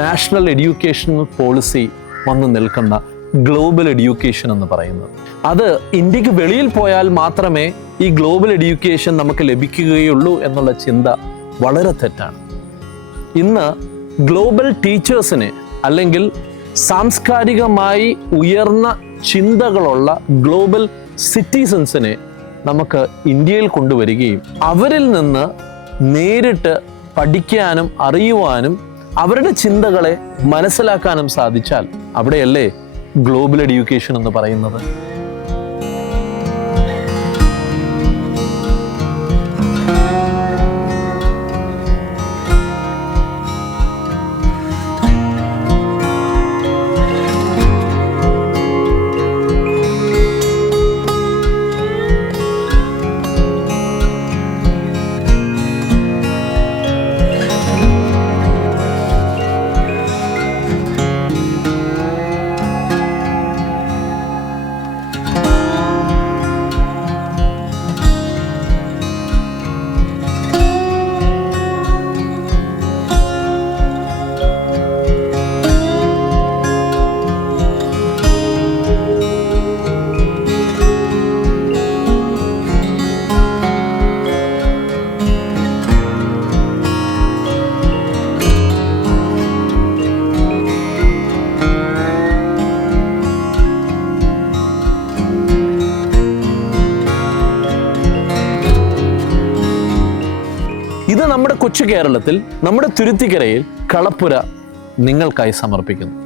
National educational policy വന്നു നിൽക്കുന്ന global education എന്ന് പറയുന്നത്, അത് ഇന്ത്യക്ക് വെളിയിൽ പോയാൽ മാത്രമേ ഈ ഗ്ലോബൽ എഡ്യൂക്കേഷൻ നമുക്ക് ലഭിക്കുകയുള്ളൂ എന്നുള്ള ചിന്ത വളരെ തെറ്റാണ്. ഇന്ന് ഗ്ലോബൽ ടീച്ചേഴ്സിനെ അല്ലെങ്കിൽ സാംസ്കാരികമായി ഉയർന്ന ചിന്തകളുള്ള ഗ്ലോബൽ സിറ്റിസൺസിനെ നമുക്ക് ഇന്ത്യയിൽ കൊണ്ടുവരികയും അവരിൽ നിന്ന് നേരിട്ട് പഠിക്കാനും അറിയുവാനും അവരുടെ ചിന്തകളെ മനസ്സിലാക്കാനും സാധിച്ചാൽ അവിടെയല്ലേ ഗ്ലോബൽ എഡ്യൂക്കേഷൻ എന്ന് പറയുന്നത്. ഇത് നമ്മുടെ കൊച്ചു കേരളത്തിൽ, നമ്മുടെ തുരുത്തിക്കരയിൽ കളപ്പുര നിങ്ങൾക്കായി സമർപ്പിക്കുന്നു.